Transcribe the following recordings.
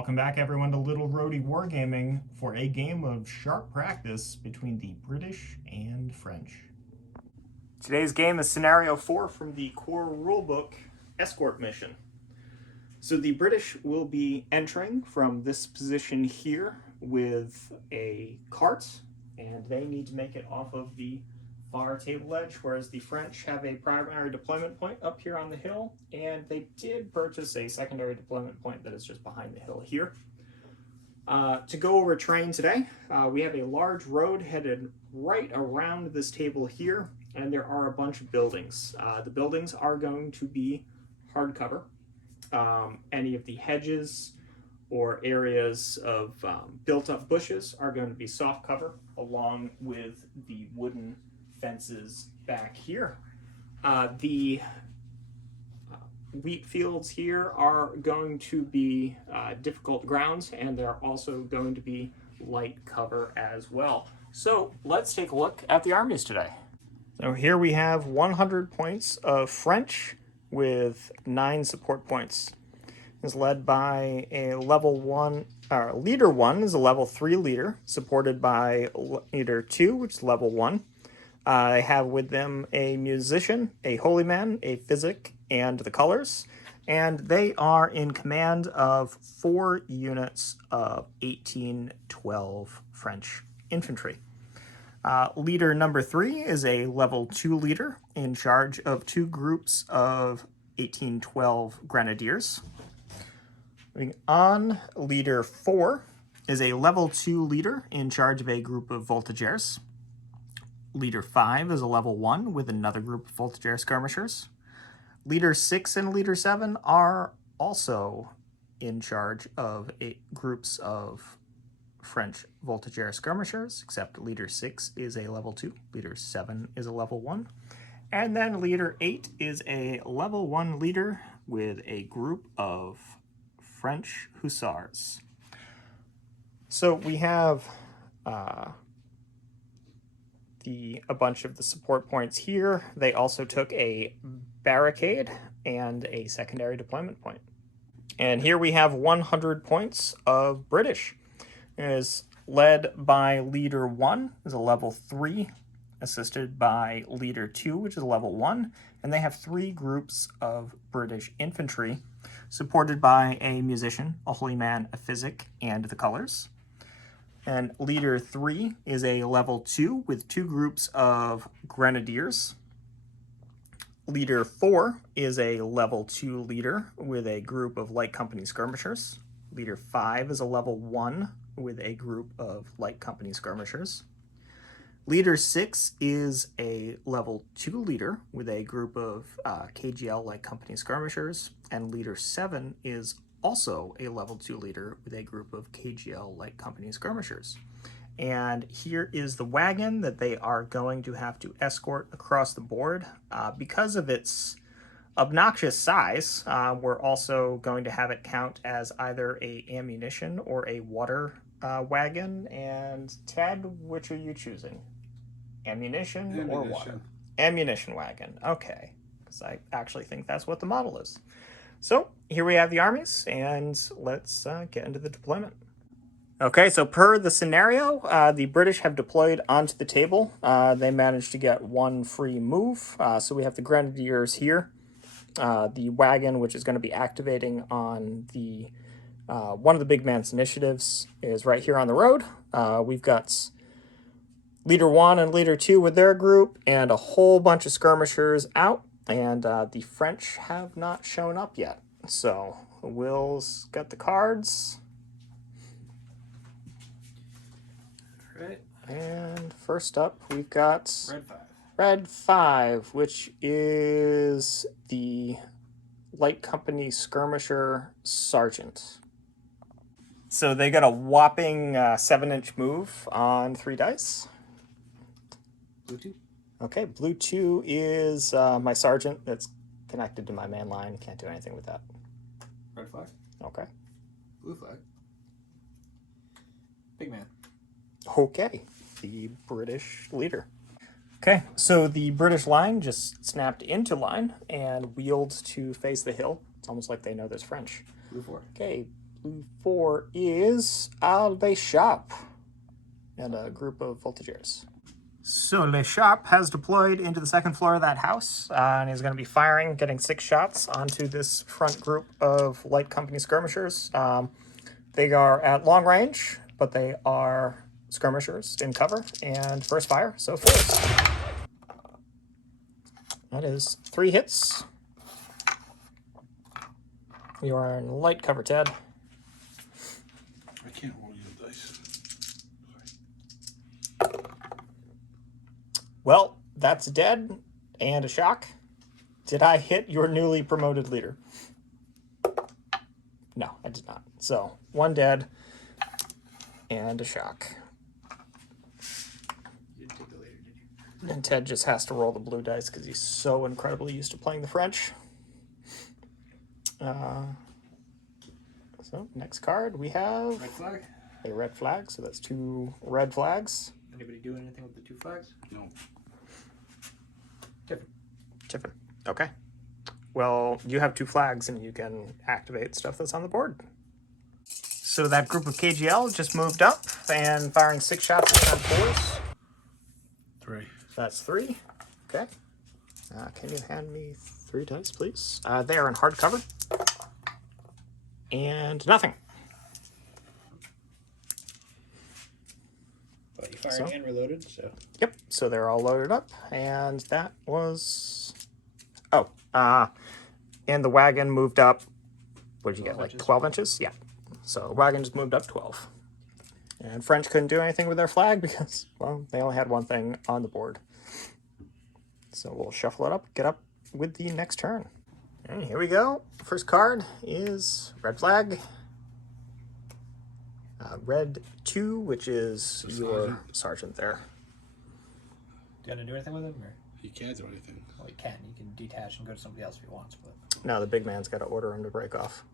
Welcome back, everyone, to Little Roadie Wargaming for a game of sharp practice between the British and French. Today's game is Scenario 4 from the core rulebook Escort Mission. So the British will be entering from this position here with a cart, and they need to make it off of the far table edge, whereas the French have a primary deployment point up here on the hill, and they did purchase a secondary deployment point that is just behind the hill here. To go over terrain today, we have a large road headed right around this table here, and there are a bunch of buildings. The buildings are going to be hardcover. Any of the hedges or areas of built-up bushes are going to be soft cover, along with the wooden fences back here. The wheat fields here are going to be difficult grounds, and they're also going to be light cover as well. So let's take a look at the armies today. So here we have 100 points of French with 9 support points. Is led by a level 1, leader 1 is a level 3 leader, supported by leader 2, which is level 1. I have with them a musician, a holy man, a physic, and the colors, and they are in command of 4 units of 1812 French infantry. Leader number 3 is a level 2 leader in charge of 2 groups of 1812 grenadiers. Moving on, leader 4 is a level 2 leader in charge of a group of voltigeurs. Leader 5 is a level 1 with another group of voltigeur skirmishers. Leader 6 and Leader 7 are also in charge of groups of French voltigeur skirmishers, except Leader 6 is a level 2, Leader 7 is a level 1. And then Leader 8 is a level 1 leader with a group of French hussars. So we have a bunch of the support points here. They also took a barricade and a secondary deployment point. And here we have 100 points of British. It is led by Leader 1, is a level 3, assisted by Leader 2, which is a level 1, and they have 3 groups of British infantry, supported by a musician, a holy man, a physic, and the colors. And Leader 3 is a level 2 with 2 groups of grenadiers. Leader 4 is a level 2 leader with a group of light company skirmishers. Leader 5 is a level 1 with a group of light company skirmishers. Leader 6 is a level 2 leader with a group of KGL light company skirmishers. And Leader 7 is also a level 2 leader with a group of KGL light company skirmishers. And here is the wagon that they are going to have to escort across the board. Because of its obnoxious size, we're also going to have it count as either a ammunition or a water wagon. And Ted, which are you choosing? Ammunition or water? Ammunition wagon. Okay, because I actually think that's what the model is. So here we have the armies, and let's get into the deployment. Okay, so per the scenario, the British have deployed onto the table. They managed to get 1 free move. So we have the grenadiers here. The wagon, which is going to be activating on the one of the big man's initiatives, is right here on the road. We've got Leader 1 and Leader 2 with their group, and a whole bunch of skirmishers out. And the French have not shown up yet. So Will's got the cards. All right. And first up, we've got Red 5. Red 5, which is the light company skirmisher sergeant. So they got a whopping 7-inch move on 3 dice. Blue 2. Okay, blue 2 is my sergeant that's connected to my main line. Can't do anything with that. Red flag. Okay. Blue flag. Big man. Okay, the British leader. Okay, so the British line just snapped into line and wheeled to face the hill. It's almost like they know there's French. Blue 4. Okay, Blue 4 is Le Sharp and a group of voltigeurs. So Le Sharp has deployed into the second floor of that house, and he's going to be firing, getting 6 shots onto this front group of light company skirmishers. They are at long range, but they are skirmishers in cover, and first fire, so 4s. That is 3 hits. You are in light cover, Ted. I can't roll your dice. Well, that's dead and a shock. Did I hit your newly promoted leader? No, I did not. So, 1 dead and a shock. You didn't take the leader, did you? And Ted just has to roll the blue dice because he's so incredibly used to playing the French. So, next card, we have Red flag. a red flag. So that's 2 red flags. Anybody do anything with the 2 flags? No. Tiffin. Okay. Well, you have 2 flags and you can activate stuff that's on the board. So that group of KGL just moved up and firing 6 shots on 4s. 3. That's 3. Okay. Can you hand me 3 dice, please? They are in hard cover. And nothing. But you fired and reloaded, so. Yep, so they're all loaded up, and that was... Oh, and the wagon moved up, what did you get, 12 like inches. 12 inches? Yeah, so wagon just moved up 12. And French couldn't do anything with their flag because, well, they only had 1 thing on the board. So we'll shuffle it up, get up with the next turn. And here we go. First card is red flag. Red 2, which is The your sergeant. sergeant there. Do you want to do anything with him? Or? He can't do anything. Well, he can. He can detach and go to somebody else if he wants. But No, the big man's got to order him to break off.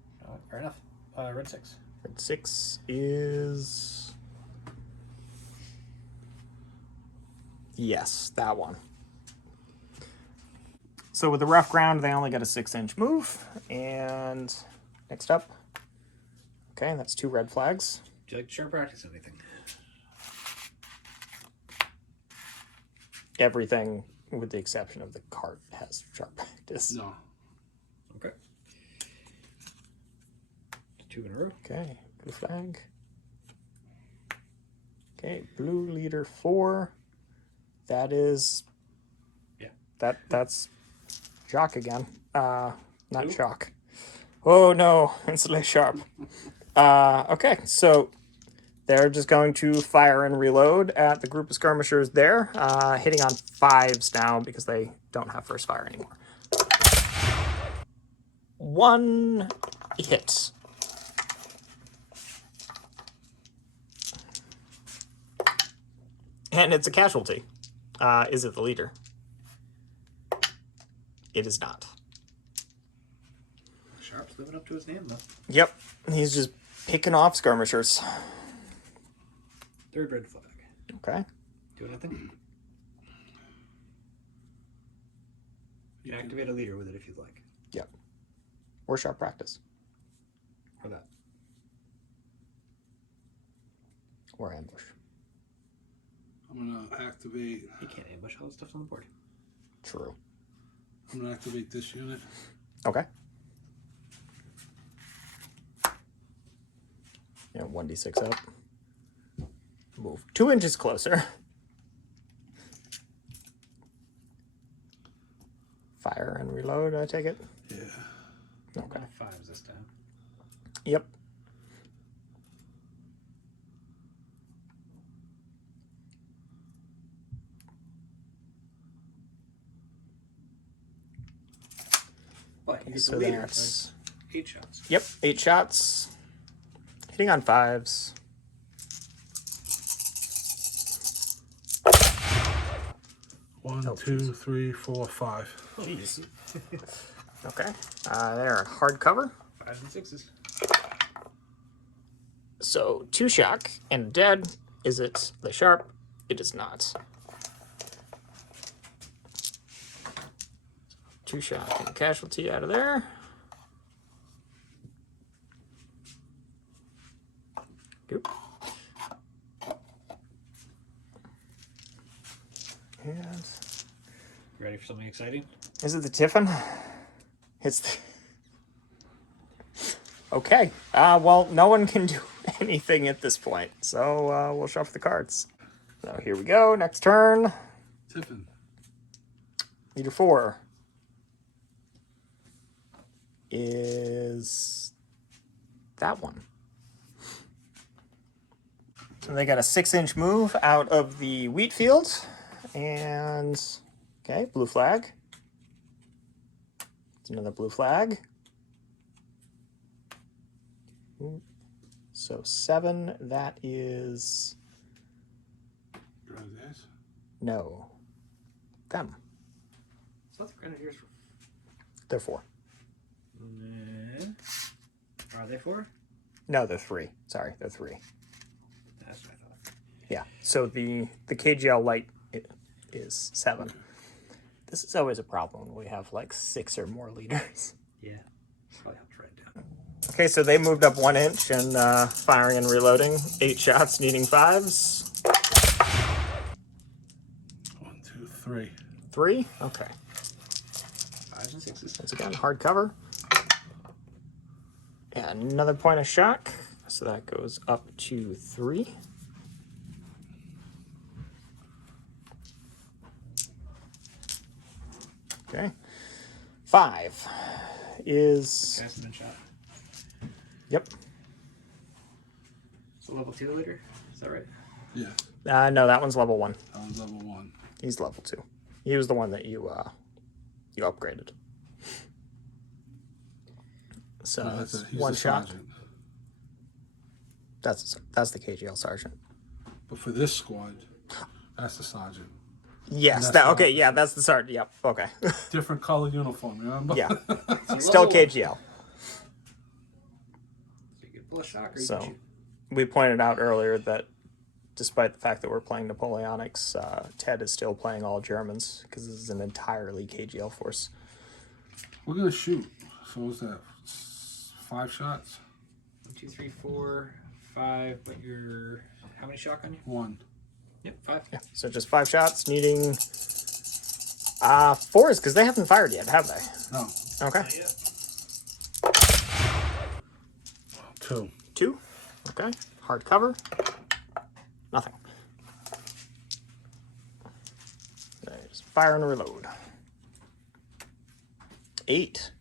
fair enough. Red 6. Red 6 is... Yes, that one. So with the rough ground, they only get a 6-inch move. And next up, okay, that's 2 red flags. Would you like to sharp practice anything? Everything, with the exception of the cart, has sharp practice. No. Okay. 2 in a row. Okay, blue flag. Okay, blue leader 4. That is... Yeah. That's Jock again. Not Who? Shock. Oh no, it's Le Sharp. Okay, so they're just going to fire and reload at the group of skirmishers there, hitting on 5s now because they don't have first fire anymore. 1 hit. And it's a casualty. Is it the leader? It is not. Sharp's living up to his name, though. Yep, he's just picking off skirmishers. 3rd red flag. Okay. Do anything? You can activate a leader with it if you'd like. Yep. Or sharp practice. Or that. Or ambush. I'm gonna activate. You can't ambush, all the stuff's on the board. True. I'm gonna activate this unit. Okay. Yeah, 1d6 up. Move 2 inches closer. Fire and reload, I take it? Yeah. Okay. 5s this time. Yep. But you get So the leader, that's... so it's 8 shots. Yep, 8 shots. Hitting on 5s. One, Oh, 2, 3, 4, 5. Jeez. Okay. They're in hard cover. 5s and 6s. So 2 shock and dead. Is it Le Sharp? It is not. 2 shock and casualty out of there. Goop. And Ready for something exciting? is it the Tiffin? It's the... Okay. Well, no one can do anything at this point, so we'll shuffle the cards. So here we go. Next turn. Tiffin. Leader 4 is that one. So they got a 6-inch move out of the wheat field. And, okay, blue flag. It's another blue flag. So 7, that is... Grenadiers. No. Them. It's not the Grenadiers. They're 4. Are they 4? No, they're 3. Sorry, they're 3. That's what I thought. Yeah, so the KGL light is 7. This is always a problem when we have like 6 or more leaders. Yeah. Probably helped write it down. Okay, so they moved up 1 inch and firing and reloading. 8 shots, needing 5s. 1, 2, 3. 3? Okay. 5s and 6s. Once again, hard cover. And another point of shock. So that goes up to 3. Okay. 5 is... Guys have been shot. Yep. So level 2 leader? Is that right? Yeah. No, that one's level 1. That was level 1. He's level 2. He was the one that you upgraded. So No, it's he's 1 the shot. sergeant. That's the KGL sergeant. But for this squad, that's the sergeant. Yes. That's That, the okay. Yeah, officer. that's the sergeant. Yep. Okay. Different color uniform, remember? Yeah. So Still level 1. KGL. So you can pull a shock or you So can shoot. we pointed out earlier that despite the fact that we're playing Napoleonics, Ted is still playing all Germans because this is an entirely KGL force. We're going to shoot. So what's that? 5 shots? 1, 2, 3, 4, 5. But you're... How many shock on you? 1. Yep, 5. Yeah. So just 5 shots, needing 4s because they haven't fired yet, have they? No. Okay. Not yet. 2. 2. Okay. Hard cover. Nothing. There's fire and reload. 8.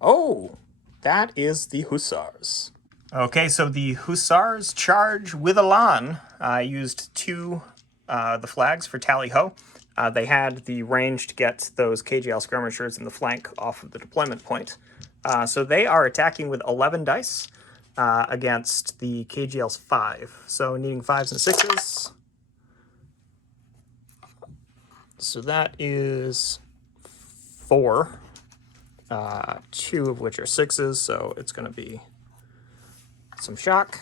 Oh, that is the Hussars. Okay, so the Hussars charge with Elan. I used 2 the flags for Tally Ho. They had the range to get those KGL skirmishers in the flank off of the deployment point. So they are attacking with 11 dice against the KGL's 5. So needing 5s and 6s. So that is 4. 2 of which are 6s, so it's going to be some shock.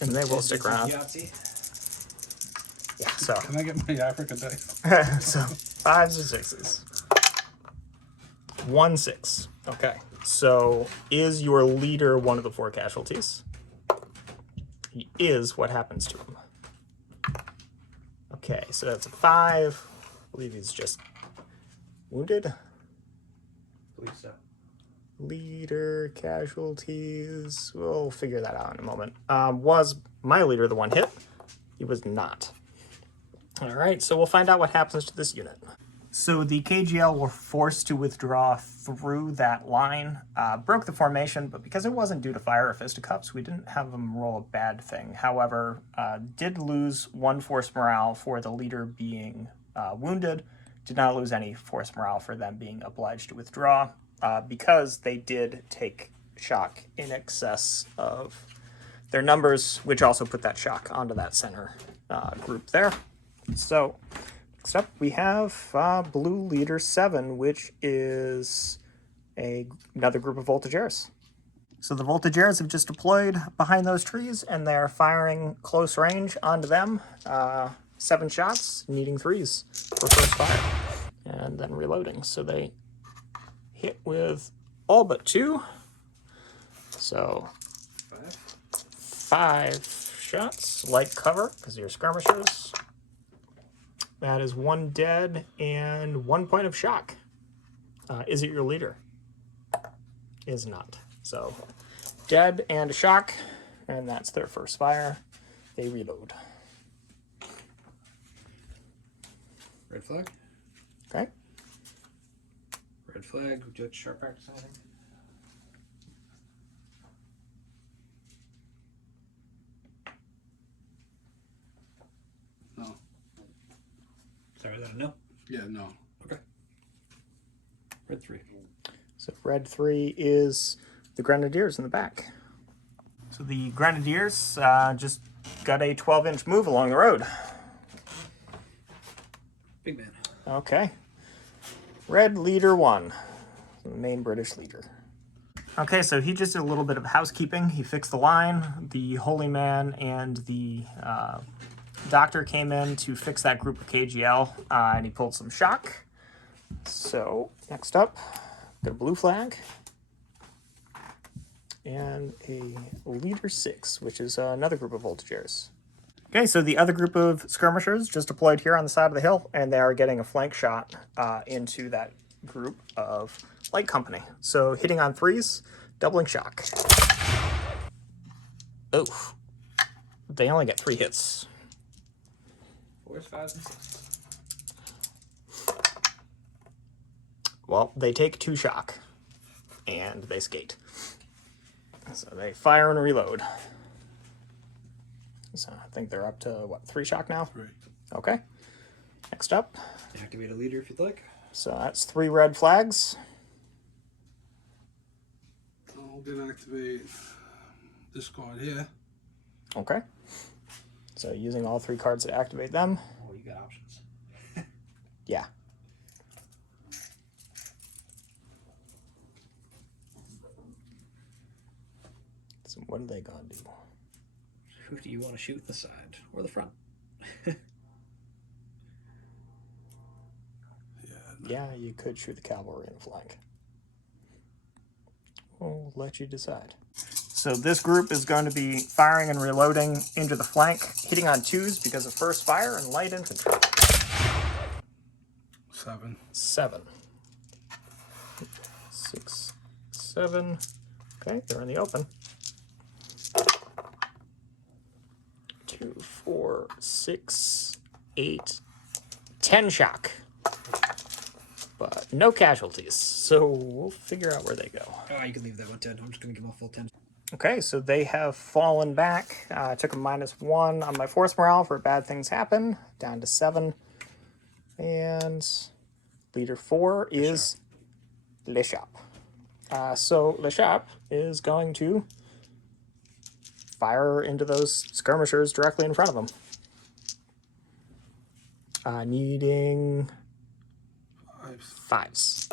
And they will stick around. Yahtzee. Yeah, so Can I get my Africa dice? so 5s and 6s. 1 6. Okay. So is your leader one of the 4 casualties? He is. What happens to him? Okay, so that's a 5. I believe he's just wounded. I believe so. Leader casualties. We'll figure that out in a moment. Was my leader the one hit? He was not. All right, so we'll find out what happens to this unit. So the KGL were forced to withdraw through that line, broke the formation, but because it wasn't due to fire or fisticuffs, we didn't have them roll a bad thing. However, did lose 1 force morale for the leader being wounded, did not lose any force morale for them being obliged to withdraw, because they did take shock in excess of their numbers, which also put that shock onto that center group there. So next up, we have Blue Leader 7, which is another group of Voltigeurs. So the Voltigeurs have just deployed behind those trees, and they're firing close range onto them. 7 shots, needing 3s for first fire, and then reloading. So they hit with all but 2. So 5 shots, light cover, because you're skirmishers. That is 1 dead and 1 point of shock. Is it your leader? Is not. So, dead and a shock, and that's their first fire. They reload. Red flag. Okay. Red flag. Would you like to sharp practice anything? No. Sorry, is that a no? Yeah, no. Okay. Red 3. So red 3 is the Grenadiers in the back. So the Grenadiers just got a 12-inch move along the road. Big man. Okay. Red leader 1, the main British leader. Okay, so he just did a little bit of housekeeping. He fixed the line. The Holy Man and the Doctor came in to fix that group of KGL, and he pulled some shock. So, next up, got a blue flag. And a leader 6, which is another group of voltigeurs. Okay, so the other group of skirmishers just deployed here on the side of the hill, and they are getting a flank shot into that group of light company. So hitting on 3s, doubling shock. Oh, they only get 3 hits. 4s, 5s, and 6s. Well, they take 2 shock, and they skate. So they fire and reload. So I think they're up to, what, 3 shock now? 3. Okay. Next up. Activate a leader if you'd like. So that's 3 red flags. I'm gonna activate this card here. Okay. So using all 3 cards to activate them. Oh, you got options. Yeah. So what are they gonna do? Who do you want to shoot, the side or the front? Yeah, you could shoot the cavalry in the flank. We'll let you decide. So this group is going to be firing and reloading into the flank, hitting on 2s because of first fire and light infantry. 7. 7. 6, 7. Okay, they're in the open. 2, 4, 6, 8, 10 shock. But no casualties, so we'll figure out where they go. Oh, you can leave that one 10. I'm just going to give them a full 10. Okay, so they have fallen back. I took a -1 on my force morale for bad things happen, down to 7. And leader 4 is Le Chap. So Le Chap is going to fire into those skirmishers directly in front of them. Needing 5s.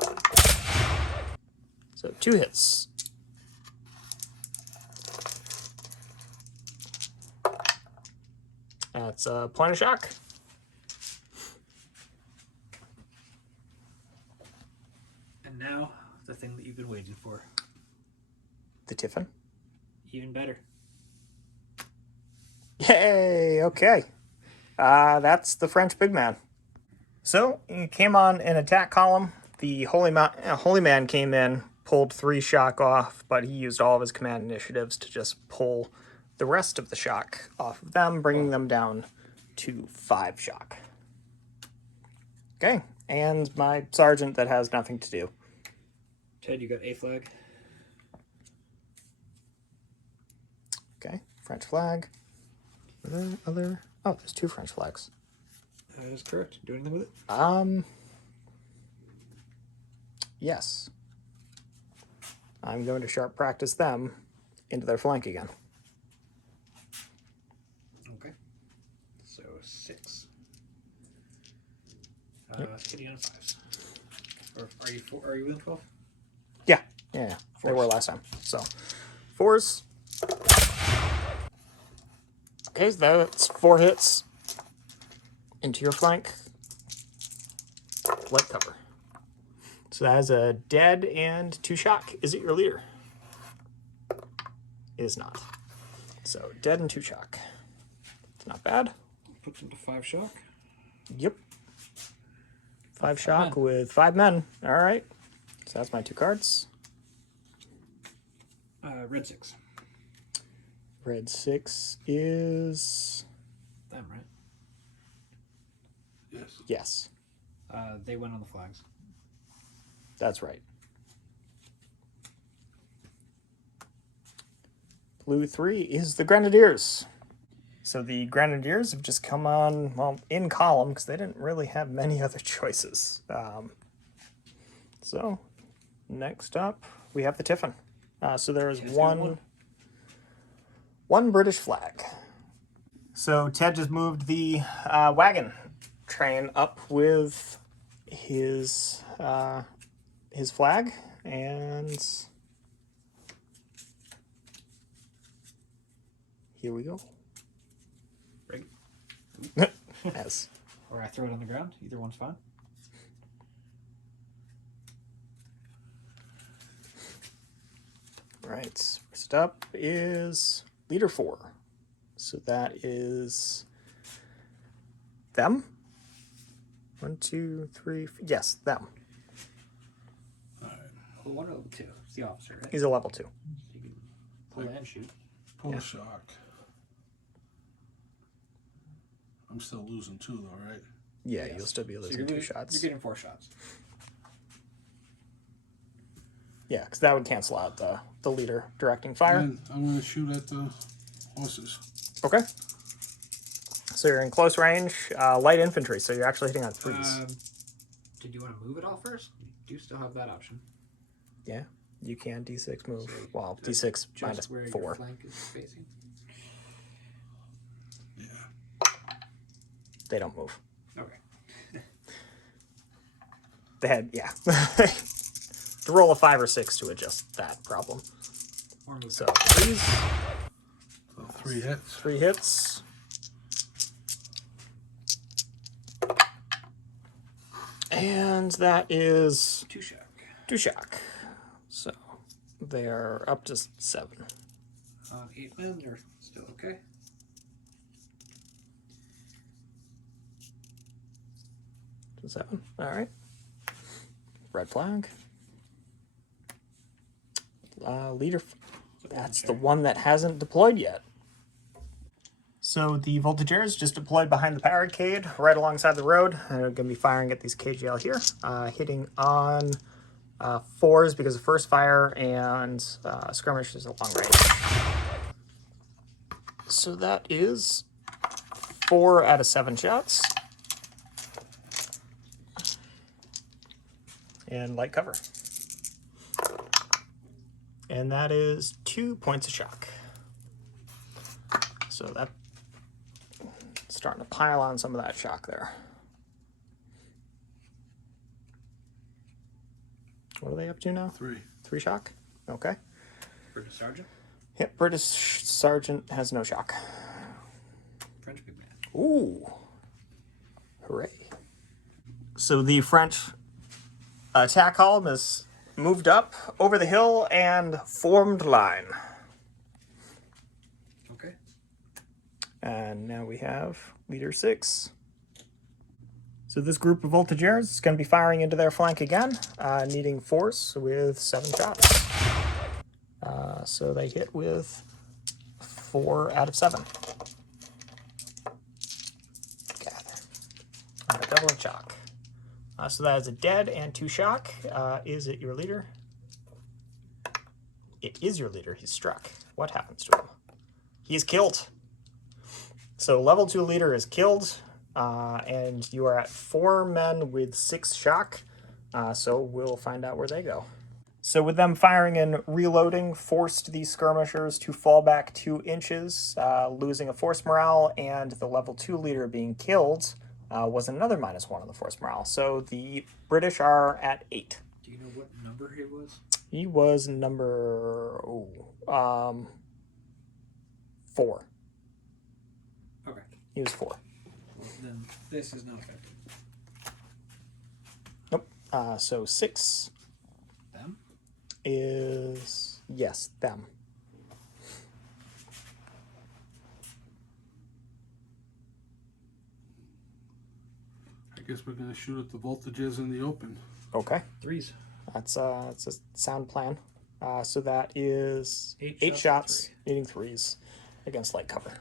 So 2 hits. That's a point of shock. And now, the thing that you've been waiting for. The Tiffin. Even better. Yay! Okay. That's the French big man. So, he came on an attack column. The Holy Man came in, pulled 3 shock off, but he used all of his command initiatives to just pull the rest of the shock off of them, bringing them down to 5 shock. Okay, and my sergeant that has nothing to do. Ted, you got A flag. Okay, French flag. Other... Oh, there's 2 French flags. That is correct. Do anything with it? Yes. I'm going to sharp practice them into their flank again. Okay. So 6. Hitting on 5s. Or are you are you within 12? Yeah. They were last time. So 4s. Okay, so that's 4 hits into your flank. Light cover. So that is a dead and 2 shock. Is it your leader? is not. So dead and 2 shock. It's not bad. Puts him to 5 shock. Yep. 5 shock men. with 5 men. All right. So that's my 2 cards. Red 6. Red 6 is... Them, right? Yes. Yes, They went on the flags. that's right. Blue 3 is the Grenadiers. So the Grenadiers have just come on, well, in column, because they didn't really have many other choices. So, next up, we have the Tiffin. So there is Ted's got one British flag. So Ted just moved the wagon train up with his flag, and here we go. Right. Yes. Or I throw it on the ground. Either one's fine. Right. First up is leader 4. So that is them. 1, 2, 3. Yes, them. All right. Well, 1 over 2. It's the officer, right? He's a level 2. So you can pull and shoot. Pull Yeah. a shock. I'm still losing 2 though, right? Yeah, Yes. you'll still be So losing you're 2 lo- shots. You're getting 4 shots. Yeah, because that would cancel out the leader directing fire. And I'm gonna shoot at the horses. Okay. So you're in close range, light infantry, so you're actually hitting on 3s. Did you want to move it all first? You do still have that option. Yeah, you can D6 move. So Well, that's D6 Just minus where 4. your flank is facing. Yeah. They don't move. Okay. They had, yeah. To roll a 5 or 6 to adjust that problem. Or move So back. 3s, So 3 hits. 3 hits. And that is 2 shock. 2 shock. So they are up to 7. 8 men are still okay. To 7. All right. Red flag. Leader. That's the one that hasn't deployed yet. So the Voltigeurs just deployed behind the barricade, right alongside the road. And they're going to be firing at these KGL here, hitting on 4s because of first fire, and skirmish is a long range. So that is 4 out of 7 shots. And light cover. And that is 2 points of shock. So that's starting to pile on some of that shock there. What are they up to now? 3. 3 shock? Okay. British Sergeant. Yep, British Sergeant has no shock. French big man. Ooh. Hooray. So the French attack column is moved up over the hill and formed line. Okay. And now we have leader 6. So this group of Voltigeurs is going to be firing into their flank again, needing force with 7 shots. So they hit with 4 out of 7. God. Double and shock. So that is a dead and 2 shock. Is it your leader? It is your leader. He's struck. What happens to him? He is killed. So level 2 leader is killed, and you are at 4 men with 6 shock. So we'll find out where they go. So with them firing and reloading, forced these skirmishers to fall back 2 inches, losing a force morale, and the level 2 leader being killed was another -1 on the force morale. So the British are at 8. Do you know what number he was? He was number 4. Okay. He was 4. Well, then this is not affected. Nope. So 6 Them? is, yes, them. guess we're gonna shoot at the voltages in the open. Okay. 3s. That's a sound plan. So that is 8 8 shots shots, and needing 3s against light cover.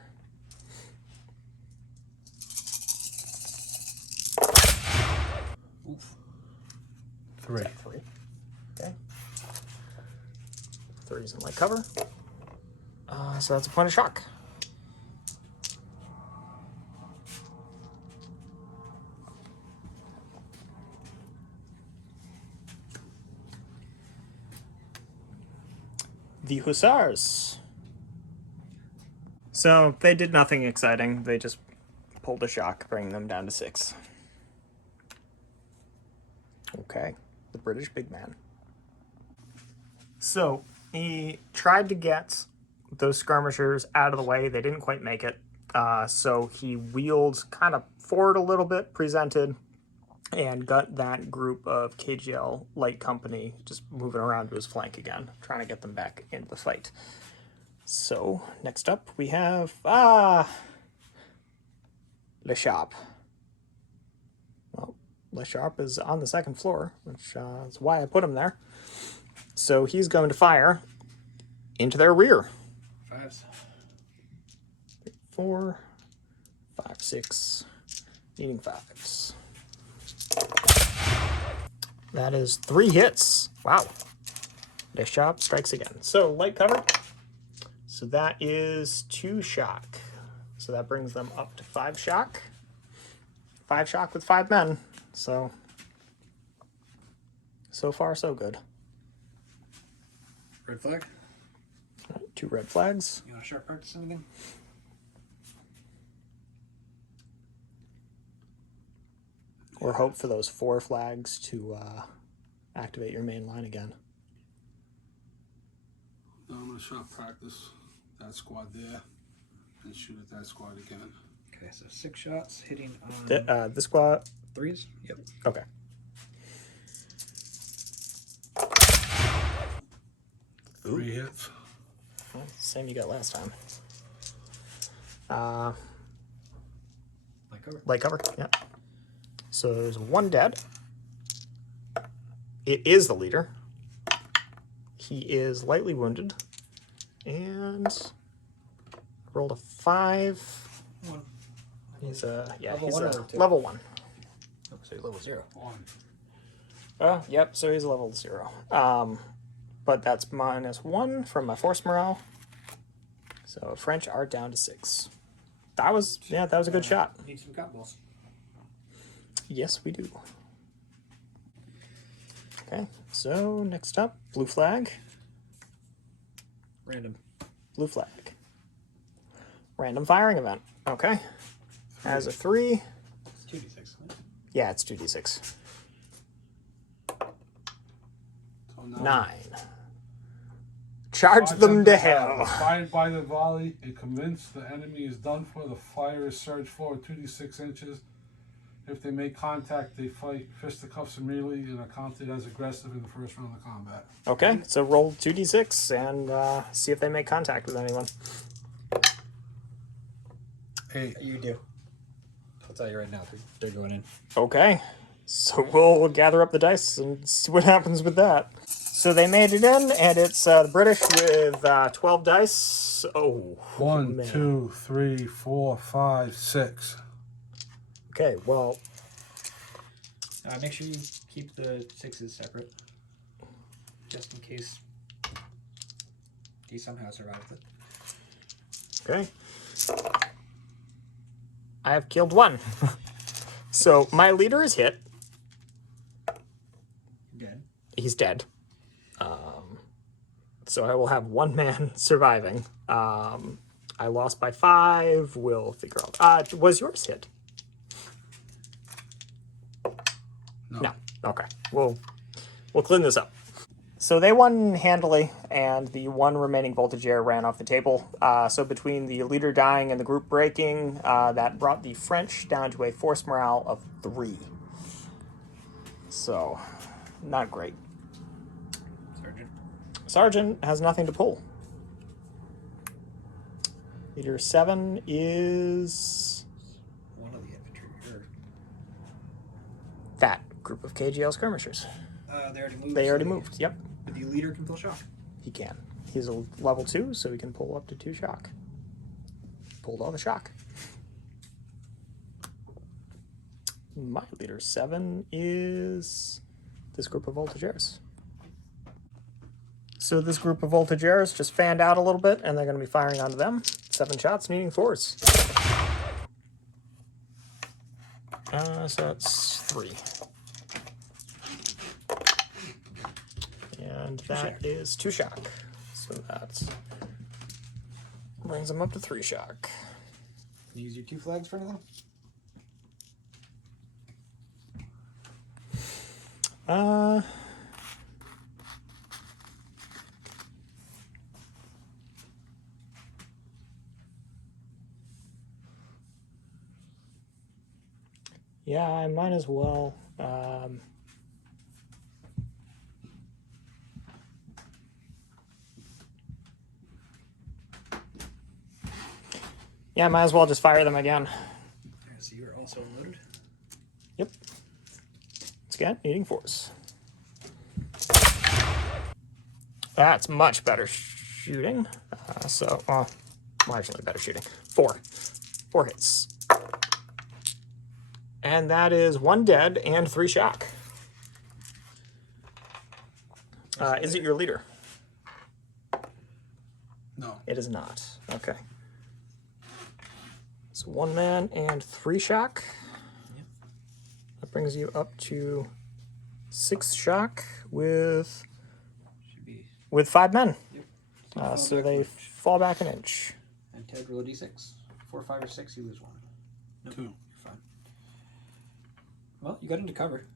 Oof. 3. 3. Okay. 3s in light cover. So that's a point of shock. The Hussars. So they did nothing exciting. They just pulled a shock, bringing them down to 6. Okay, the British big man. So he tried to get those skirmishers out of the way. They didn't quite make it. So he wheeled kind of forward a little bit, presented, and got that group of KGL light company just moving around to his flank again, trying to get them back into the fight. So next up we have Le Sharp. Well, Le Sharp is on the second floor, which is why I put him there. So he's going to fire into their rear. 5s. 4, 5, 6, needing 5s. That is 3 hits. Wow. Le Sharp strikes again. So light cover. So that is 2 shock. So that brings them up to 5 shock. 5 shock with 5 men. So far so good. Red flag. 2 red flags. You want to sharp practice anything? Or hope for those 4 flags to activate your main line again. No, I'm gonna shot practice that squad there and shoot at that squad again. Okay, so 6 shots hitting on This squad. 3s. Yep. Okay. Ooh. 3 hits. Well, same you got last time. Light cover. Light cover, yeah. So there's 1 dead. It is the leader. He is lightly wounded. And rolled a 5. 1. He's Level he's 1 a or 2? level 1. Oh, so he's level 0. 1. Oh, yep, so he's level 0. But that's -1 from my force morale. So French are down to 6. That was a good shot. Need some cop balls. Yes, we do. Okay, so next up, blue flag. Random. Blue flag. Random firing event. Okay. As a 3. It's 2d6. Right? Yeah, it's 2d6. So now 9. Charge them to hell. Fired by the volley and convinced the enemy is done for. The fire is surged forward 2d6 inches. If they make contact, they fight fisticuffs immediately and are counted as aggressive in the first round of combat. Okay, so roll 2d6 and see if they make contact with anyone. 8. You do. I'll tell you right now, they're going in. Okay, so we'll gather up the dice and see what happens with that. So they made it in, and it's the British with 12 dice. Oh, 1, man. 2, 3, 4, 5, 6. Okay, well, Make sure you keep the 6s separate. Just in case he somehow survived it. okay. I have killed 1. So my leader is hit. Dead. He's dead. So I will have 1 man surviving. I lost by 5. We'll figure out. Was yours hit? No. Okay. We'll clean this up. So they won handily, and the 1 remaining voltage air ran off the table. So between the leader dying and the group breaking, that brought the French down to a force morale of 3. So, not great. Sergeant. Sergeant has nothing to pull. Leader 7 is... One of the infantry. that group of KGL skirmishers. They already moved. They already so moved, yep. The leader can pull shock. He can. He's a level 2, so he can pull up to 2 shock. Pulled all the shock. My leader 7 is this group of Voltageers. So this group of Voltageers just fanned out a little bit, and they're going to be firing onto them. 7 shots, needing 4s. So that's 3. And that is 2 shock. So that brings them up to 3 shock. Use your 2 flags for anything? Yeah, I might as well. Yeah, I might as well just fire them again. So you're also loaded? Yep. Once again, needing 4s. That's much better shooting. Marginally better shooting. 4. 4 hits. And that is 1 dead and 3 shock. Is it your leader? No. It is not. Okay. So 1 man and 3 shock. Yep. That brings you up to 6 shock with Should be. 5 men. Yep. So they fall back an inch. And Ted, roll a d6. 4, 5, or 6, you lose 1. Nope. 2. You're fine. Well, you got into cover.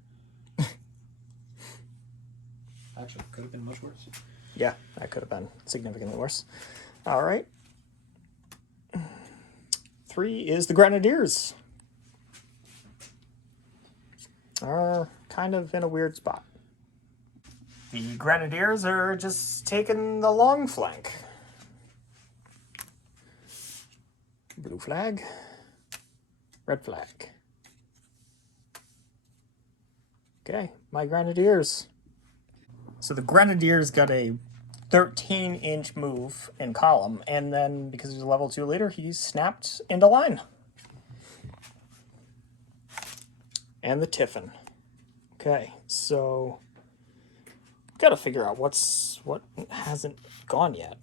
Actually, could have been much worse. Yeah, that could have been significantly worse. All right. 3 is the Grenadiers. Are kind of in a weird spot. The Grenadiers are just taking the long flank. Blue flag. Red flag. Okay, my Grenadiers. So the Grenadiers got a 13-inch move in column, and then because he's a level 2 leader, he snapped into line. And the Tiffin. Okay, so gotta figure out what hasn't gone yet.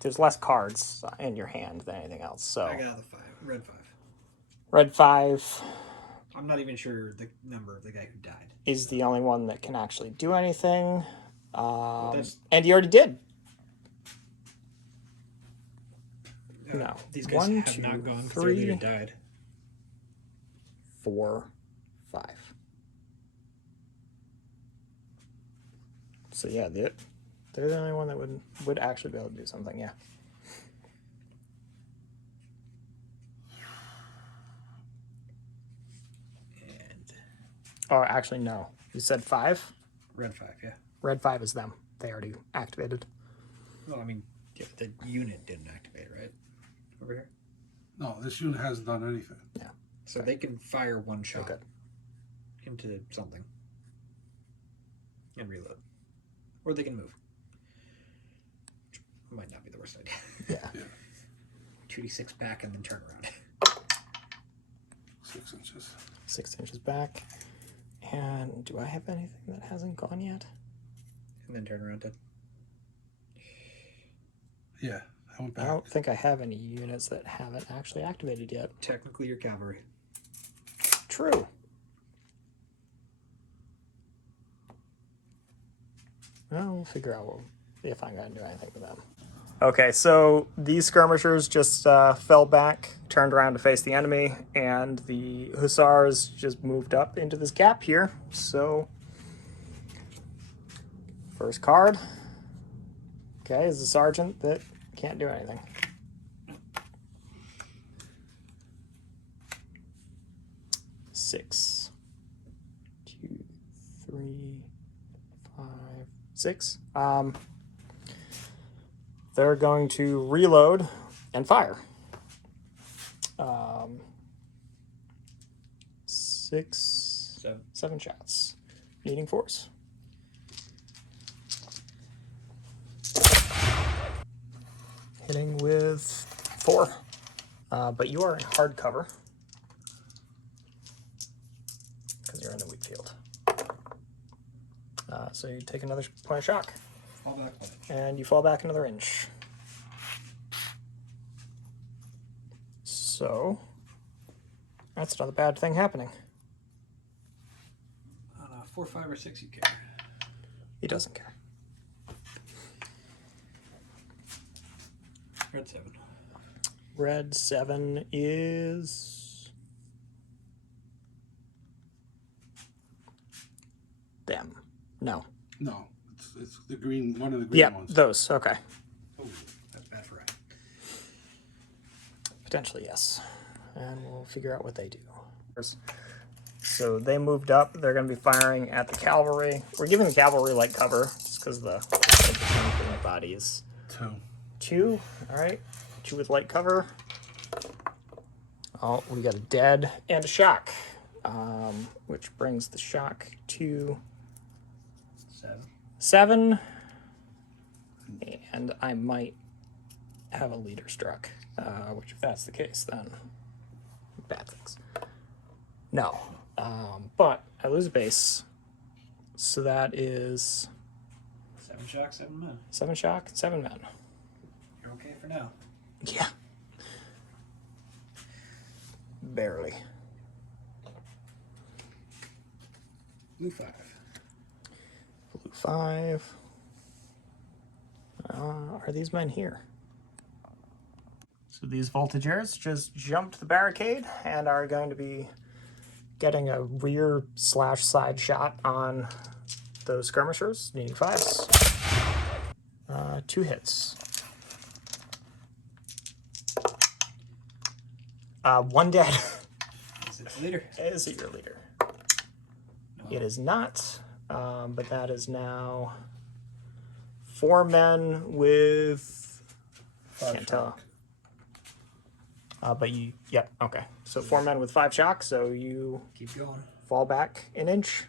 There's less cards in your hand than anything else. So I got the 5. Red 5. red 5 I'm not even sure the number of the guy who died. is the only one that can actually do anything. that's- And he already did. No. These guys 1, have 2, not gone. 3, Their leader died. 4, 5. So yeah, they're the only one that would actually be able to do something. Yeah. And Oh, actually no. You said 5. red 5, yeah. Red 5 is them. They already activated. Well, I mean, yeah, the unit didn't activate, right? Over here. No, this unit hasn't done anything. Yeah. So they can fire 1 shot Okay. into something and reload. Or they can move. Might not be the worst idea. Yeah. 2d6 back and then turn around. 6 inches. 6 inches back. And do I have anything that hasn't gone yet? And then turn around, Ted. Yeah, I went I back. don't think I have any units that haven't actually activated yet. Technically, your cavalry. True. Well, we'll figure out if I'm going to do anything with them. Okay, so these skirmishers just fell back, turned around to face the enemy, and the hussars just moved up into this gap here. So, first card, okay, is the sergeant that can't do anything. Six, 2, 3, 5, 6. They're going to reload and fire. 6, 7. 7 shots. Needing 4s. Hitting with 4. But you are in hard cover. Because you're in the weak field. So you take another point of shock. Fall back 1 inch. And you fall back another inch. So, that's another bad thing happening. On a 4, 5, or 6 you care. He doesn't care. Red 7. Red 7 is... them. No. No, it's the green, one of the green ones. Those. Okay. Oh, that's bad for right. Potentially, yes. And we'll figure out what they do. So they moved up. They're going to be firing at the cavalry. We're giving the cavalry light cover just because the body is 2. 2. All right. 2 with light cover. Oh, we got a dead and a shock, which brings the shock to 7. And I might have a leader struck, which if that's the case, then bad things. No, but I lose a base, so that is 7 shock, 7 men. 7 shock, 7 men. You're okay for now. Yeah. Barely. Blue 5. Blue 5. Are these men here? So these voltigeurs just jumped the barricade and are going to be getting a rear/side shot on those skirmishers, needing 5s. 2 hits. 1 dead. Is it the leader? Is it your leader? No. It is not, but that is now 4 men with... Can't tell. But you... Yep, okay. So 4 men with 5 shock, so you Keep going. fall back an inch.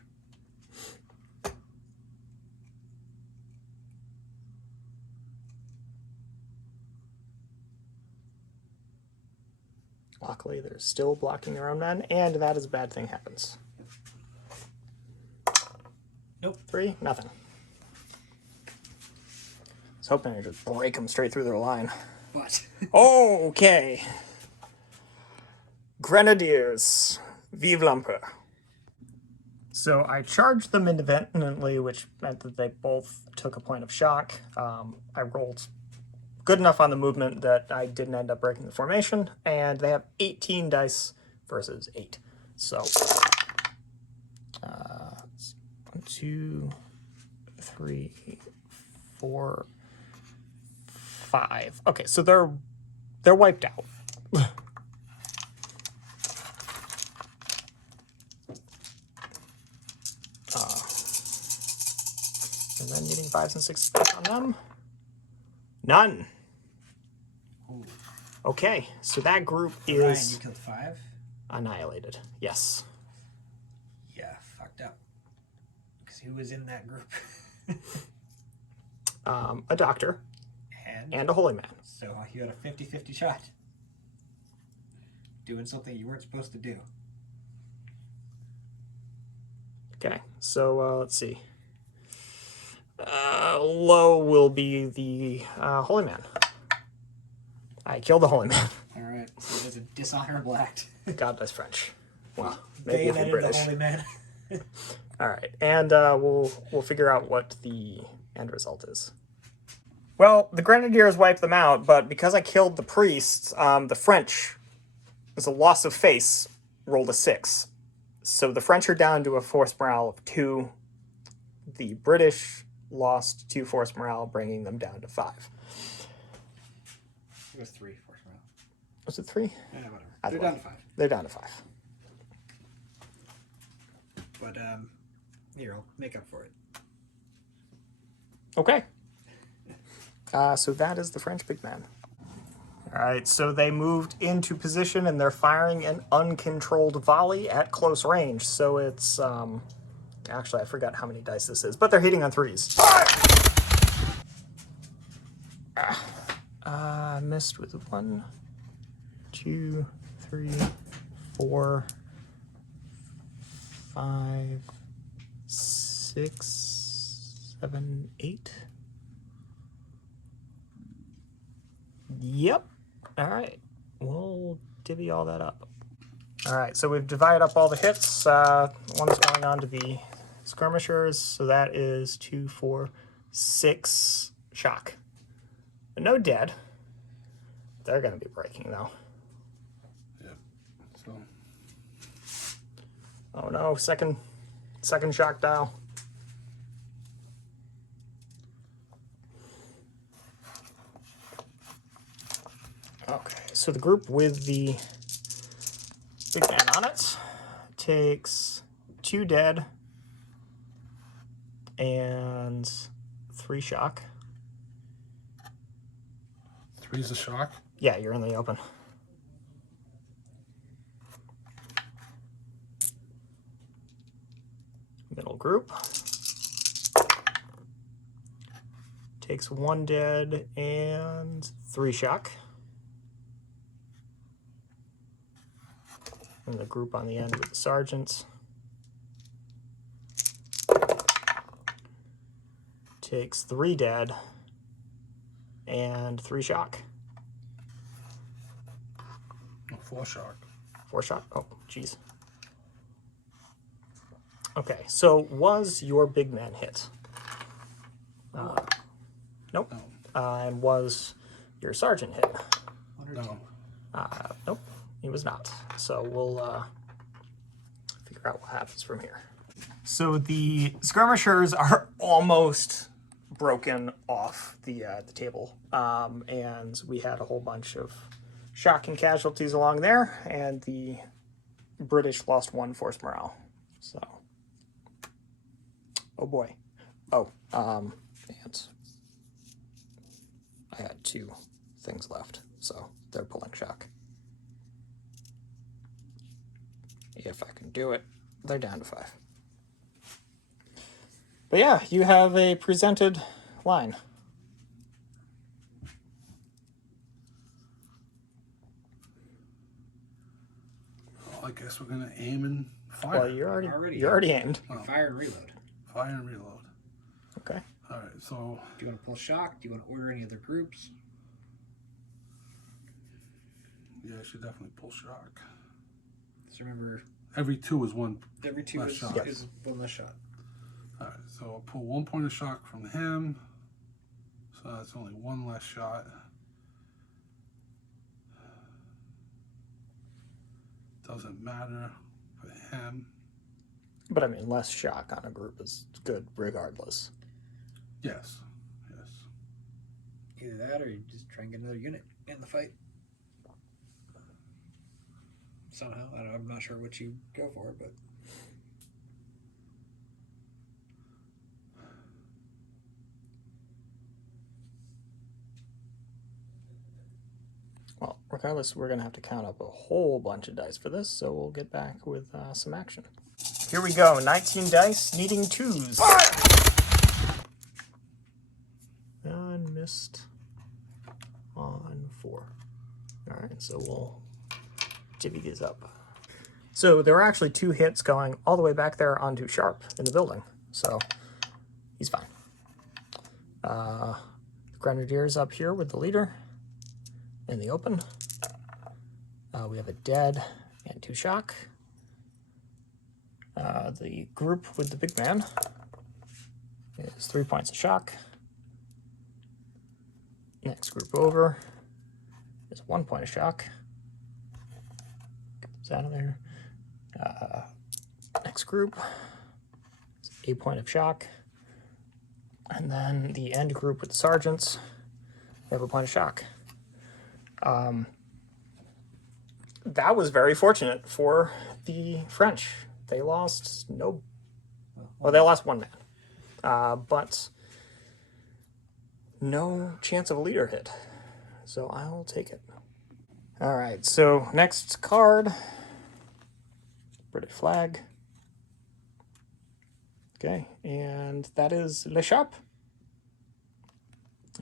Luckily, they're still blocking their own men, and that is a bad thing happens. Nope. 3, nothing. I was hoping to just break them straight through their line. But Oh, okay. Grenadiers. Vive l'Empereur. So I charged them independently, which meant that they both took a point of shock. I rolled good enough on the movement that I didn't end up breaking the formation, and they have 18 dice versus 8. So, 1, 2, 3, 4, 5. Okay, so they're wiped out. And then needing 5s and 6s back on them. None. Ooh. Okay, so that group Ryan, is you killed 5? annihilated. Yes. Yeah, fucked up. Because who was in that group? A doctor and a holy man. So you had a 50-50 shot. Doing something you weren't supposed to do. Okay, so let's see. Low will be the holy man. I killed the holy man. Alright, so it was a dishonorable act. God bless French. Well, maybe if you're Bayoneted British. the holy man. All right, and we'll figure out what the end result is. Well, the Grenadiers wiped them out, but because I killed the priests, the French, as a loss of face, rolled a 6. So the French are down to a force morale of 2. The British lost 2 force morale, bringing them down to 5. It was 3 force morale. Was it 3? Yeah, whatever. Either They're way. down to 5. They're down to 5. But, here, I'll make up for it. Okay. So that is the French big man. All right, so they moved into position and they're firing an uncontrolled volley at close range. So it's, actually, I forgot how many dice this is, but they're hitting on 3s. I missed with 1, 2, 3, 4, 5, 6, 7, 8. Yep. All right. We'll divvy all that up. All right, so we've divided up all the hits. One's going on to the skirmishers, so that is 2, 4, 6 shock. But no dead. They're going to be breaking, though. Yep. So. Oh no, second shock dial. Okay, so the group with the big man on it takes 2 dead and 3 shock. 3's a shock? Yeah, you're in the open. Middle group takes 1 dead and 3 shock. And the group on the end with the sergeants takes 3 dead and 3 shock. 4 shock. 4 shock? Oh, jeez. Okay, so was your big man hit? Nope. No. And was your sergeant hit? No. Nope, he was not. So we'll figure out what happens from here. So the skirmishers are almost broken off the table, and we had a whole bunch of shocking casualties along there, and the British lost 1 force morale. So, oh boy. Oh, and I had 2 things left, so they're pulling shock. If I can do it, they're down to 5. But yeah, you have a presented line. Well, I guess we're gonna aim and fire. Well, you're already aimed. You fire and reload. Fire and reload. Okay. All right. So. Do you want to pull shock? Do you want to order any other groups? Yeah, I should definitely pull shock. So remember, Every 2 is 1. every 2 less is, shot. is 1 less shot. All right. So I'll pull 1 point of shock from him. So that's only 1 less shot. Doesn't matter for him. But I mean, less shock on a group is good regardless. Yes. Yes. Either that or you just try and get another unit in the fight. Somehow. I'm not sure what you go for, but... Well, regardless, we're going to have to count up a whole bunch of dice for this, so we'll get back with some action. Here we go, 19 dice, needing 2s. And missed on 4. All right, so we'll divvy these up. So there were actually 2 hits going all the way back there onto Sharp in the building, so he's fine. The Grenadiers up here with the leader in the open. We have a dead and 2 shock. The group with the big man is 3 points of shock. Next group over is 1 point of shock. Get those out of there. Next group is 8 point of shock. And then the end group with the sergeants, they have a point of shock. That was very fortunate for the French. They lost they lost 1 man. But no chance of a leader hit. So I'll take it. All right, so next card, British flag. Okay, and that is Le Sharp.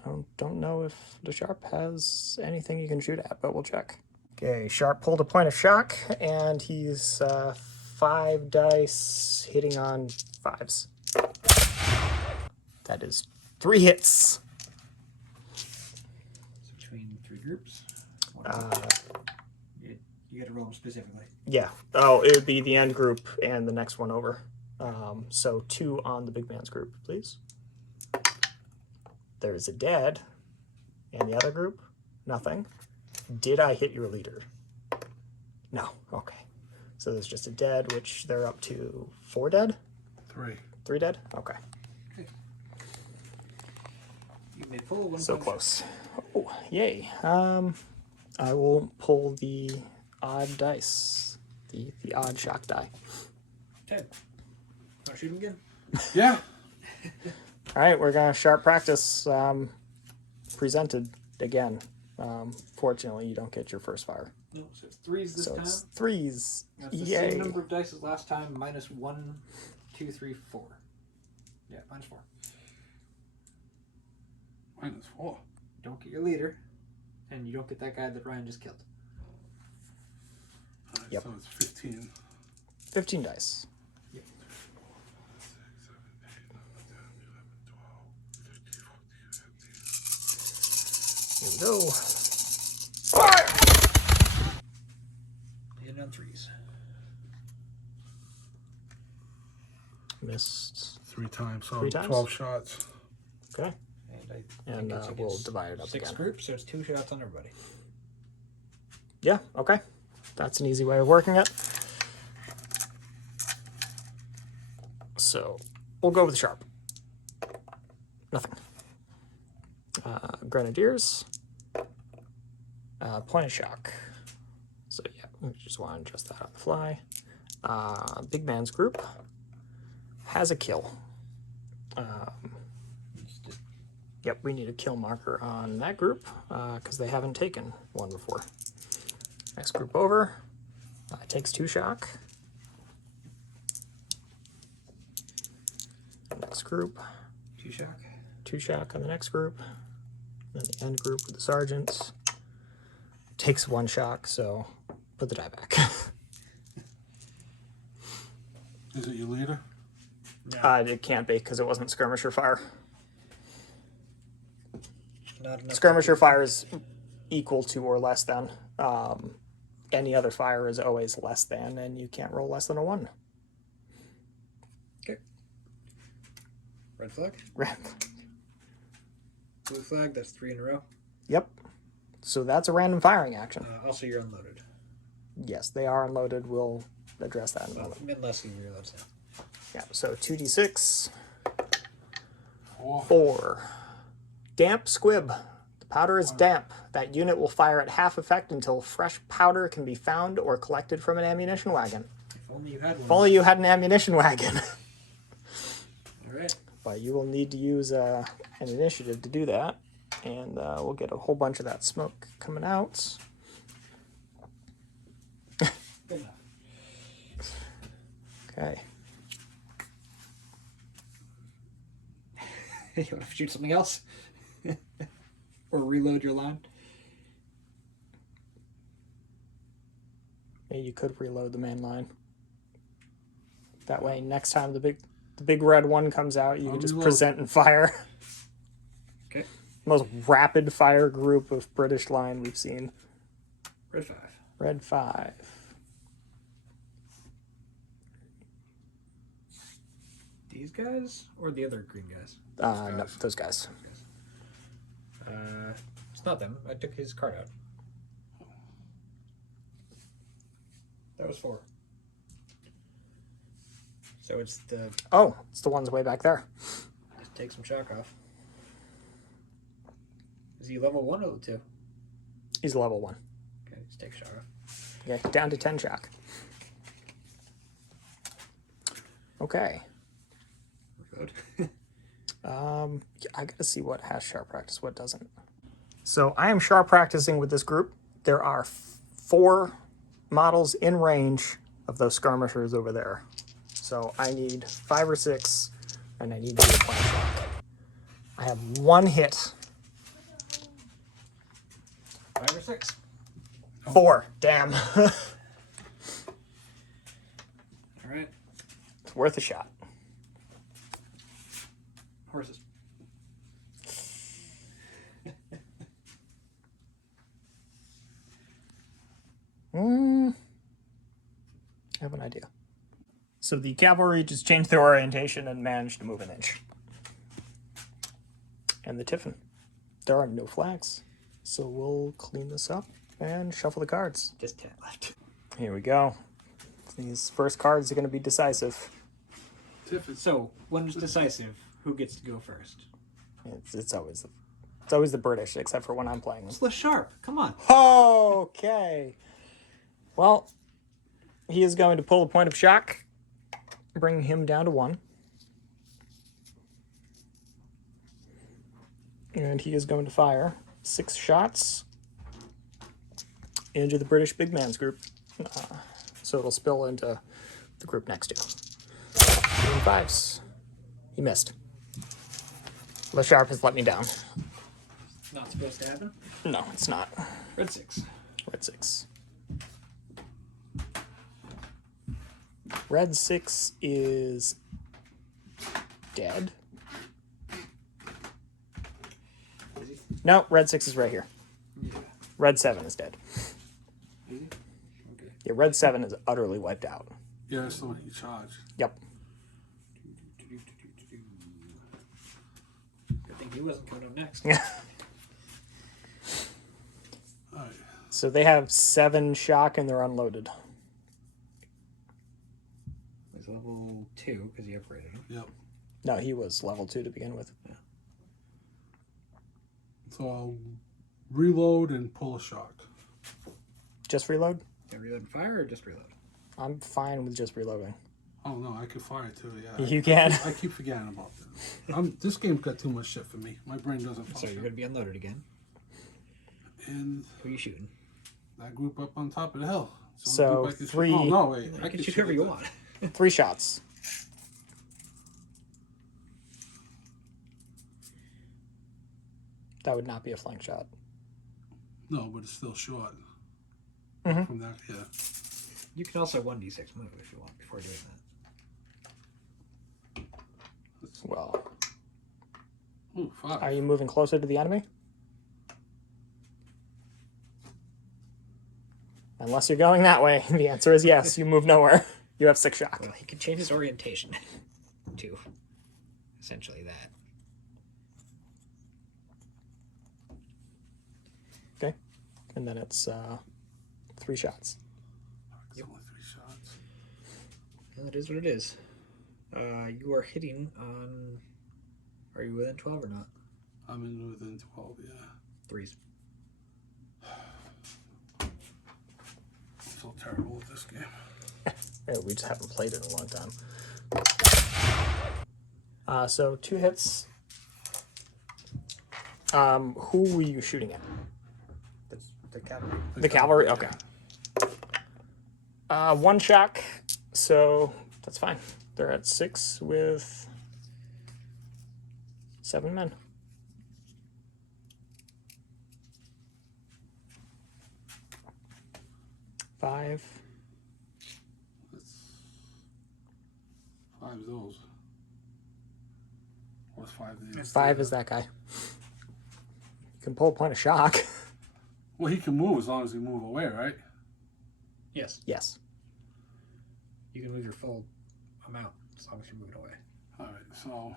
I don't know if Le Sharp has anything you can shoot at, but we'll check. Okay, Sharp pulled a point of shock, and he's 5 dice hitting on 5s. That is 3 hits. So between 3 groups. You got to roll them specifically. Yeah. Oh, it would be the end group and the next one over. So 2 on the big man's group, please. There's a dead. And the other group? Nothing. Did I hit your leader? No. Okay. So there's just a dead, which they're up to 4 dead? 3. 3 dead? Okay. You may pull one. So punch. close. Oh, yay. I will pull the odd dice. The odd shock die. 10. Want to shoot him again? Yeah. All right, we're going to sharp practice presented again. Fortunately, you don't get your first fire. No, so it's 3s this So time. it's 3s. That's the Yay. same number of dice as last time, minus 1, 2, 3, 4. Yeah, minus 4. -4. Don't get your leader, and you don't get that guy that Ryan just killed. Alright, Yep. so it's 15. 15 dice. 6, 7, 8, 9, 10, 11, 12, 13, 14, 15. Here we go. And on 3s. Missed. 3 times, so 3 times? 12 shots. Okay. And And we'll divide it up 6 again. groups, so it's 2 shots on everybody. Yeah, okay. That's an easy way of working it. So we'll go with sharp. Nothing. Grenadiers. Point of shock. So yeah, we just want to adjust that on the fly. Big man's group has a kill. Yep, we need a kill marker on that group because they haven't taken one before. Next group over takes 2 shock. Next group, 2 shock. 2 shock on the next group. Then the end group with the sergeants takes 1 shock, so put the die back. Is it your leader? No, It can't be because it wasn't skirmisher fire. not enough. Skirmisher fire is equal to or less than. Any other fire is always less than, and you can't roll less than a 1. Okay. Red flag. Red. Blue flag, that's 3 in a row. Yep. So that's a random firing action. Also, you're unloaded. Yes, they are unloaded. We'll address that in a moment. Unless you reload now. Yeah, so 2d6. 4. 4. Damp squib. The powder is damp. That unit will fire at half effect until fresh powder can be found or collected from an ammunition wagon. If only you had one. If only you had an ammunition wagon. All right. But you will need to use an initiative to do that. And we'll get a whole bunch of that smoke coming out. Good enough. Okay. You want to shoot something else? Or reload your line? Maybe you could reload the main line. That way, next time the big red one comes out, you I'll can just reload. present and fire. Okay. Most rapid fire group of British line we've seen. Red 5. Red 5. These guys or the other green guys? No, those guys. It's not them. I took his card out. That was 4. So it's the... Oh, it's the ones way back there. Just take some shock off. Is he level 1 or level 2? He's level 1. Okay, just take shock off. Okay, down to 10 shock. Okay. Reload. I gotta see what has sharp practice, what doesn't. So I am sharp practicing with this group. there are 4 models in range of those skirmishers over there. So I need 5 or 6, and I need to do a point of shock. I have 1 hit. 5 or 6. 4. Damn. All right. It's worth a shot. Horses. I have an idea. So the cavalry just changed their orientation and managed to move an inch. And the Tiffin. There are no flags. So we'll clean this up and shuffle the cards. Just 10 left. Here we go. These first cards are going to be decisive. So, when it's decisive, who gets to go first? It's always the British, except for when I'm playing them. It's less sharp. Come on. Okay. Well, he is going to pull a point of shock, bring him down to 1. And he is going to fire 6 shots into the British big man's group. So it'll spill into the group next to him. 5s. He missed. Le Sharp has let me down. Not supposed to happen. No, it's not. Red 6. Red 6. Red 6 is dead. Is he? No, red 6 is right here. Yeah. Red 7 is dead. Is he? Okay. Yeah, red 7 is utterly wiped out. Yeah, that's the one he charged. Yep. Good thing he wasn't coming up next. Yeah. Alright. So they have 7 shock and they're unloaded. He's level 2 because he upgraded him. Yep. No, he was level 2 to begin with. So I'll reload and pull a shock. Just reload? Can I reload and fire or just reload? I'm fine with just reloading. Oh no, I can fire too. Yeah. You can. I keep forgetting about this. This game's got too much shit for me. My brain doesn't So function. you're going to be unloaded again. And Who are you shooting? that group up on top of the hill. So, group I can shoot- 3 Oh no, wait! I can shoot whoever you with want. 3 shots. That would not be a flank shot. No, but it's still short. Mhm. From that, yeah. You can also 1d6 move if you want before doing that. Well, Ooh, 5. are you moving closer to the enemy? Unless you're going that way, the answer is yes. You move nowhere. You have 6 shock. Well, he can change his orientation to essentially that. Okay. And then it's 3 shots. It's only 3 shots. Well, it is what it is. You are hitting on. Are you within 12 or not? I'm in within 12, yeah. 3s. I'm so terrible at this game. Yeah, we just haven't played it in a long time. So 2 hits. Who were you shooting at? The cavalry. The cavalry? Okay. 1 shock, so that's fine. They're at 6 with 7 men. Five. That's 5 of those. What's 5 of these? 5 is that guy. You can pull a point of shock. Well, he can move as long as he move away, right? Yes. Yes. You can move your full amount as long as you're moving away. Alright, so...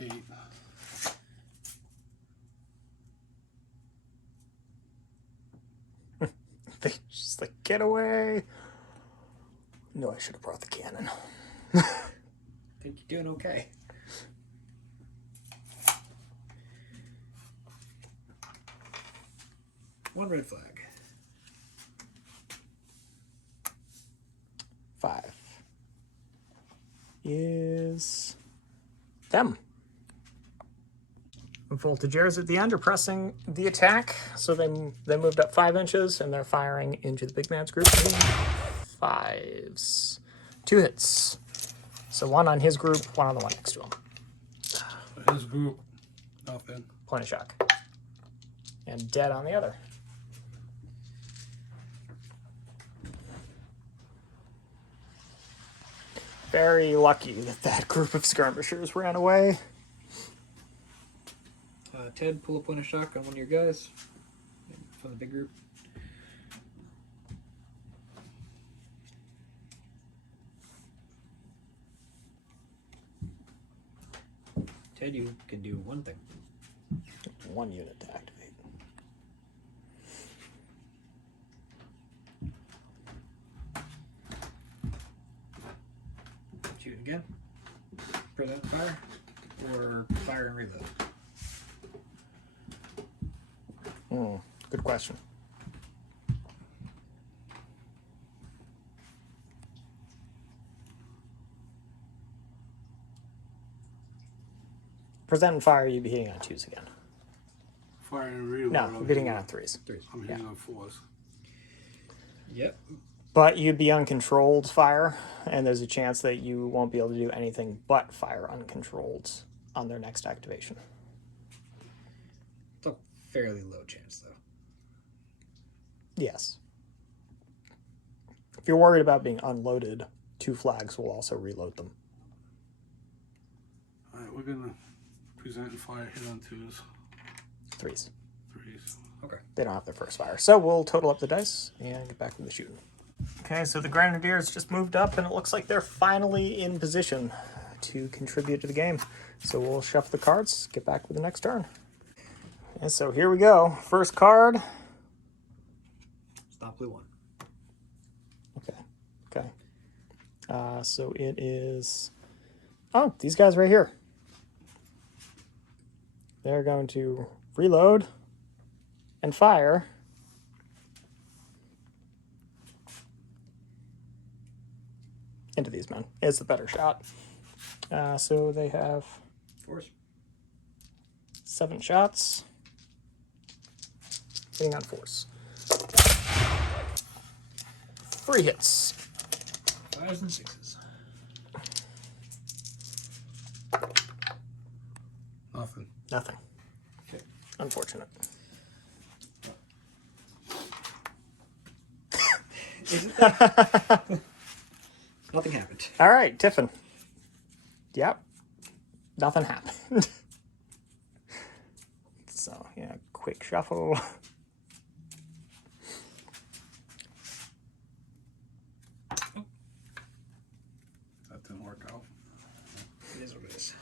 Eight. They just like, get away. No, I should have brought the cannon. I think you're doing okay. One red flag. 5 is them. Voltigeurs at the end are pressing the attack, so they moved up 5 inches, and they're firing into the big man's group. 5s. 2 hits. So 1 on his group, 1 on the one next to him. His group, nothing. Point of shock. And dead on the other. Very lucky that that group of skirmishers ran away. Ted, pull a point of shock on one of your guys from the big group. Ted, you can do one thing. 1 unit to activate. Shoot again. Present fire. Or fire and reload. Good question. Present and fire, you'd be hitting on 2s again. Fire and reload. No, you're hitting on 3s. I'm hitting on 4s. Yep. But you'd be uncontrolled fire, and there's a chance that you won't be able to do anything but fire uncontrolled on their next activation. It's a fairly low chance, though. Yes. If you're worried about being unloaded, 2 flags will also reload them. Alright, we're gonna present and fire hit on 2s. 3s. 3s. Okay. They don't have their first fire. So we'll total up the dice and get back to the shooting. Okay, so the Grenadiers just moved up, and it looks like they're finally in position to contribute to the game. So we'll shuffle the cards, get back with the next turn. And so here we go. First card. Stop blue 1. Okay. So it is... Oh, these guys right here. They're going to reload and fire. Into these men. It's the better shot. So they have 4s. 7 shots. Hitting on 4s. 3 hits. 5s and 6s. Nothing. Nothing. Okay. Unfortunate. Isn't that? Nothing happened. All right, Tiffin. Yep. Nothing happened. So, yeah, quick shuffle. That didn't work out. It is what it is.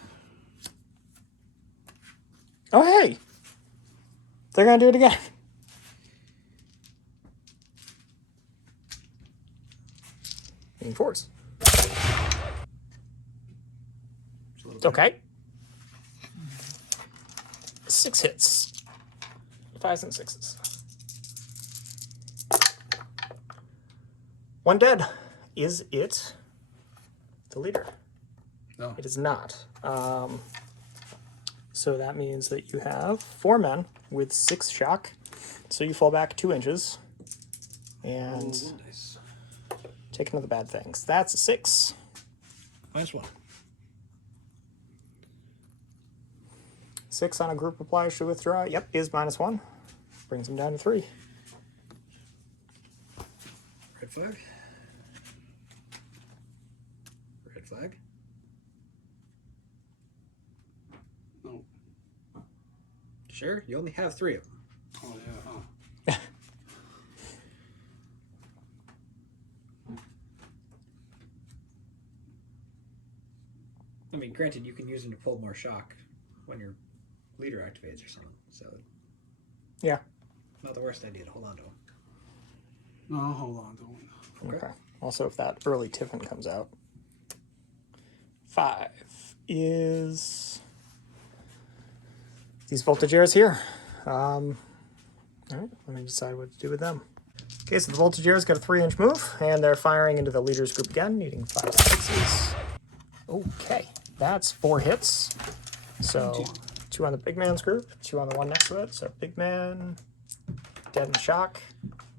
Oh, hey! They're going to do it again. Hitting 4s. Okay. 6 hits. 5s and 6s. 1 dead. Is it the leader? No. It is not. So that means that you have 4 men with 6 shock. So you fall back 2 inches. And Nice. take another bad things. That's a 6. -1. 6 on a group applies to withdraw. Yep, is -1. Brings him down to 3. Red flag. Red flag. No. Sure? You only have 3 of them. Oh, yeah, huh? I mean, granted, you can use them to pull more shock when your leader activates or something. So, Yeah. not the worst idea to hold on to them. No, hold on to it. Okay. Also, if that early Tiffin comes out. 5 is these Voltigeurs here. All right, let me decide what to do with them. Okay, so the Voltigeurs got a 3-inch move, and they're firing into the leader's group again, needing 5s and 6s. Okay, that's 4 hits. So 2 on the big man's group, 2 on the one next to it. So big man, dead and shock.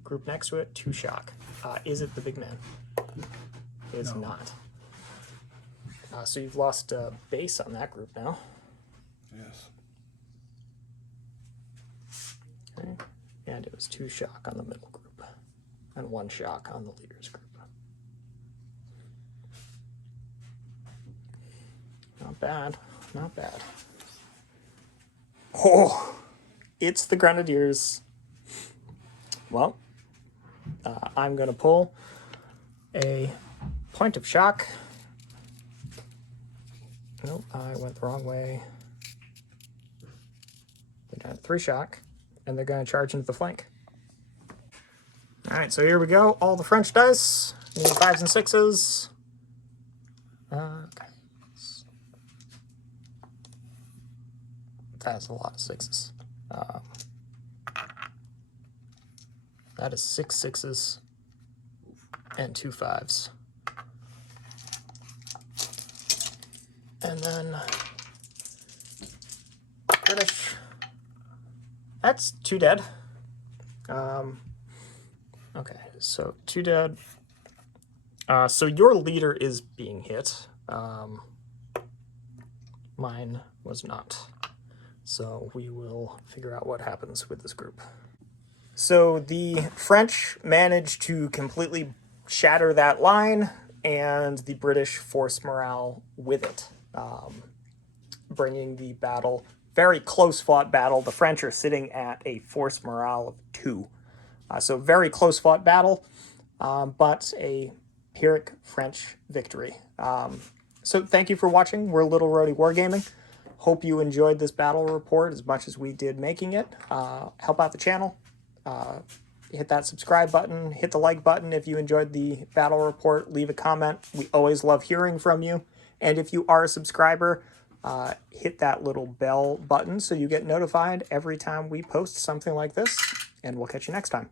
Group next to it, 2 shock. Is it the big man? It's No. not. So you've lost base on that group now. Yes. Okay. And it was 2 shock on the middle group. And 1 shock on the leader's group. Not bad. Not bad. Oh! It's the Grenadiers. Well, I'm going to pull a point of shock. Nope, I went the wrong way. They're down to 3 shock, and they're going to charge into the flank. Alright, so here we go. All the French dice. Need 5s and 6s. Okay. That's a lot of 6s. That is 6 6s and 2 5s. And then British. That's 2 dead. Okay, so 2 dead. So your leader is being hit. Mine was not. So we will figure out what happens with this group. So the French managed to completely shatter that line, and the British force morale with it, bringing the battle, very close fought battle. The French are sitting at a force morale of 2. So very close fought battle, but a Pyrrhic French victory. So thank you for watching. We're Little Roadie Wargaming. Hope you enjoyed this battle report as much as we did making it. Help out the channel. Hit that subscribe button. Hit the like button if you enjoyed the battle report. Leave a comment. We always love hearing from you. And if you are a subscriber, hit that little bell button so you get notified every time we post something like this. And we'll catch you next time.